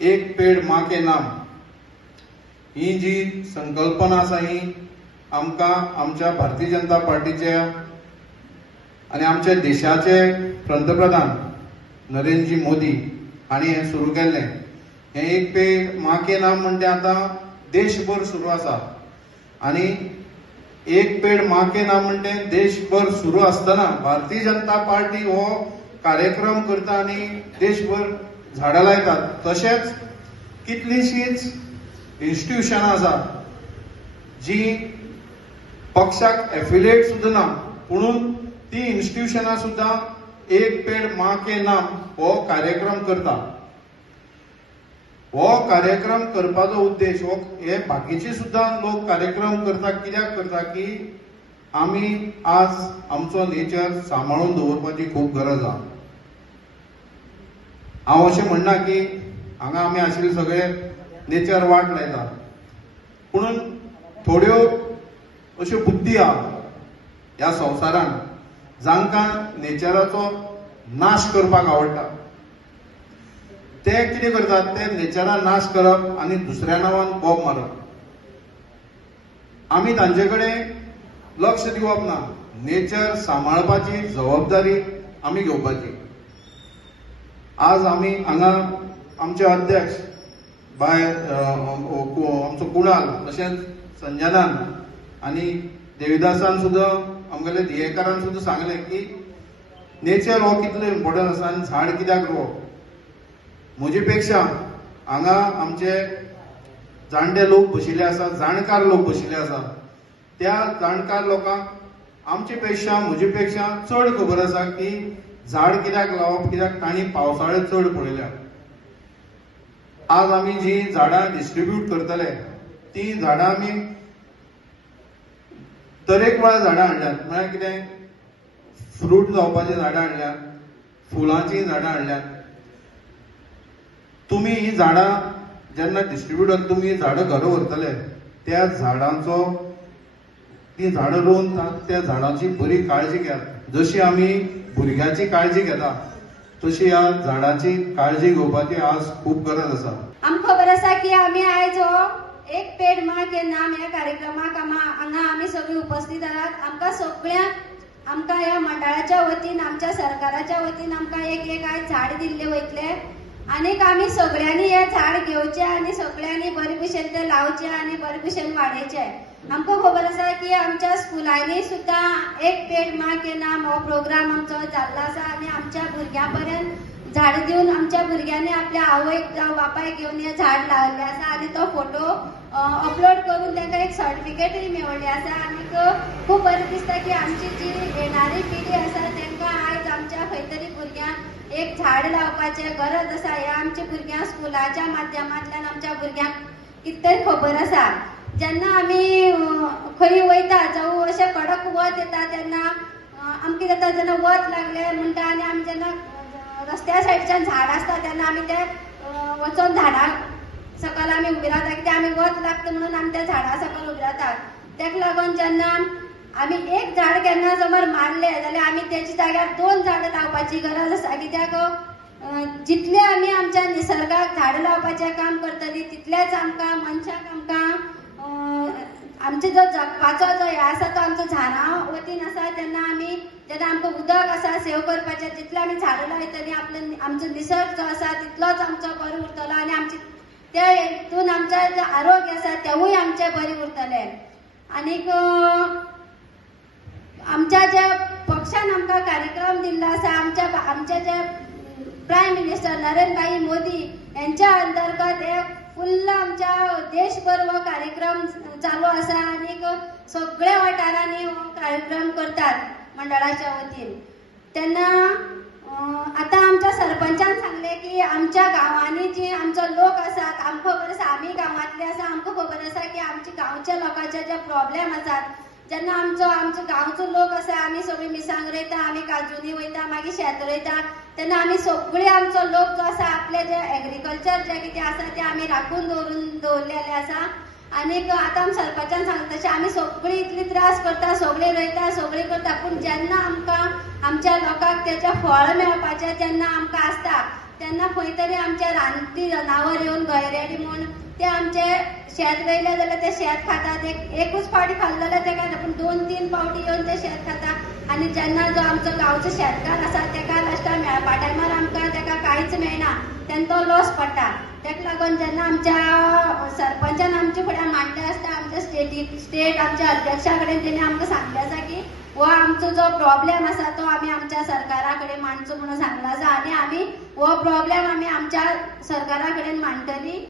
एक पेड़ माँ के नाम ही जी संकल्पना आसा ही आमकां आमच्या भारतीय जनता पार्टीचे आनी आमच्या देशाचे पंतप्रधान नरेंद्रजी मोदी हांणी हें सुरू केल्लें. हें एक पेड़ माँ के नाम म्हणटे आतां देशभर सुरू आसा आनी एक पेड़ माँ के नाम म्हणटे देशभर सुरू आसतना भारतीय जनता पार्टी हो कार्यक्रम करता आनी देशभर झाडां लायतात. तशेंच कितलींशींच इन्स्टिट्यूशनां आसात जी पक्षाक एफिलिएट सुद्दां ना, पुणून ती इन्स्टिट्यूशनां सुद्दां एक पेड़ माँ के नाम हो कार्यक्रम करता. हो कार्यक्रम करपाचो उद्देश हो हे बाकीचे सुद्दां लोक कार्यक्रम करता कित्याक करता की आमी आज आमचो नेचर सांबाळून दवरपाची खूब गरज आहा. हांव अशें म्हणना की हांगा आमी आशिल्ले सगळे नेचर वाट लायता, पुणून थोड्यो अश्यो बुद्धी आहा ह्या संवसारान जांकां नेचराचो नाश करपाक आवडटा. ते कितें करतात, ते नेचरान नाश करप आनी दुसऱ्या नांवान बोब मारप. आमी तांचे कडेन लक्ष दिवप ना. नेचर सांबाळपाची जबाबदारी आमी घेवपाची. आज आमी हांगा आमचे अध्यक्ष भायर आमचो कुणाल तशेंच संजनान आनी देविदासान सुद्दां आमगेले धियेकारान सुद्दां सांगलें की नेचर हो कितलो इम्पॉर्टंट आसा आनी झाड कित्याक रोवप. म्हजे पेक्षा हांगा आमचे जाणटे लोक बशिल्ले आसा, जाणकार लोक बशिल्ले आसा. त्या जाणकार लोकांक आमचे पेक्षा म्हजे पेक्षा चड खबर आसा की झाड कित्याक लावप, कित्याक तांणी पावसाळे चड पळयल्या. आज आमी जी झाडां डिस्ट्रिब्यूट करतले ती झाडां आमी तरेकवार झाडां हाडल्यात. म्हळ्यार कितें, फ्रूट जावपाची झाडां हाडल्यात, फुलांची झाडां हाडल्यात. तुम्ही ही झाडां जेन्ना डिस्ट्रिब्यूट तुम्ही झाडां घरा व्हरतले त्या झाडांचो ती झाडां रोवन त्या झाडांची बरी काळजी घेयात. जशी आमी भुरग्याची काळजी घेता तशी ह्या झाडांची काळजी घेवपाची आज खूब गरज आसा. आमकां खबर आसा की आमी आयज हो एक पेड़ माँ के नाम ह्या कार्यक्रमाक हांगा आमी सगळीं उपस्थित आसात. आमकां सगळ्यांक आमकां ह्या मंडळाच्या वतीन आमच्या सरकाराच्या वतीन आमकां एक आयज झाड दिल्ले वयतले आनीक आमी सगळ्यांनी हे झाड घेवचे आनी सगळ्यांनी बरे भशेन ते लावचे आनी बरे भशेन वाडयचे. आमकां खबर आसा की आमच्या स्कुलांनी सुद्दां एक पेड़ माँ के नाम हो प्रोग्राम आमचो जाल्लो आसा आनी आमच्या भुरग्यां पर्यंत झाड दिवन आमच्या भुरग्यांनी आपल्या आवयक जावं बापायक घेवन हे झाड लावले आसा आनी तो फोटो अपलोड करून तांकां एक सर्टिफिकेटूय मेळ्ळी आसा. आनीक खूब बरें दिसता की आमची जी येणारी पिढी आसा तांकां आयज आमच्या खंय तरी भुरग्यांक एक झाड लावपाची गरज आसा. हे आमच्या भुरग्यांक स्कुलाच्या माध्यमांतल्यान आमच्या भुरग्यांक कितें तरी खबर आसा. जेन्ना आमी खंय वयता जावं अशें कडक वत येता तेन्ना आमकां कितें जाता, जेन्ना वत लागले म्हणटा आनी आमी जेन्ना रस्त्या सायडीच्यान झाड आसता तेन्ना आमी ते वचोन झाडां सकयल आमी उबी रावता कित्याक आमी वत लागता म्हणून आमी त्या झाडां सकयल उबी रावतात. तेका लागून जेन्ना आमी एक झाड केन्ना समज मारले जाल्यार आमी तेच्या जाग्यार 2 झाडां लावपाची गरज आसा. कित्याक जितले आमी आमच्या निसर्गाक झाडां लावपाचें काम करतली तितलेच आमकां मनशाक आमकां आमचे जो जगपाचो जो हे आसा तो आमचो झाडां वतीन आसा. तेन्ना आमी जेन्ना आमकां उदक आसा सेव करपाचें जितले आमी झाडां लायतली आमचो निसर्ग जो आसा तितलोच आमचो बरो उरतलो आनी आमचे त्या हेतून आमचें जे आरोग्य आसा तेवूय आमचें बरें उरतलें. आनीक आमच्या जे पक्षान आमकां कार्यक्रम दिल्लो आसा आमचे जे प्रायम मिनिस्टर नरेंद्र मोदी यांच्या अंतर्गत एक फुल्ल आमच्या देशभर हो कार्यक्रम चालू आसा आनीक सगळ्या वाठारांनी हो कार्यक्रम करतात मंडळाच्या वतीन. तेन्ना आता आमच्या सरपंचान सांगले की आमच्या गांवांनी जी आमचो लोक आसात आमकां खबर आसा आमी गांवांतले आसा आमकां खबर आसा की आमच्या गांवच्या लोकांचे जे प्रॉब्लेम आसात. जेन्ना आमचो गांवचो लोक आसा आमी सगळी मिरसांग रोयता, आमी काजूनी वयता, मागीर शेत रोयता, तेन्ना आमी सगळे आमचो लोक जो आसा आपले जे एग्रीकल्चर जे कितें आसा ते आमी राखून दवरलेले आसा. आनीक आतां आमी सरपंचान सांगता तशें आमी सगळीं इतली त्रास करता, सगळीं रोयता, सगळीं करता, पूण जेन्ना आमकां आमच्या लोकांक तेचें फळ मेळपाचें जेन्ना आमकां आसता तेन्ना खंय तरी आमच्या रानटी जनावर येवन गैरेडी म्हूण ते आमचे शेत रोयले जाल्यार ते शेत खातात. एकूच फावटी खाल्ले जाल्यार ते काय पूण 2-3 फावटी येवन ते शेत खाता. आनी जेन्ना जो आमचो गांवचो शेतकार आसा तेका लास्टाक मेळपा टायमार आमकां तेका कांयच मेळना, तेन्ना तो लॉस पडटा. तेका लागून जेन्ना आमच्या सरपंचान आमचे फुड्यान मांडले आसता आमच्या स्टेट आमच्या अध्यक्षा कडेन तेणी आमकां सांगले आसा की हो आमचो जो प्रॉब्लेम आसा तो आमी आमच्या सरकारा कडेन मांडचो म्हणून सांगला आसा. आनी आमी हो प्रॉब्लेम आमी आमच्या सरकारा कडेन मांडटली.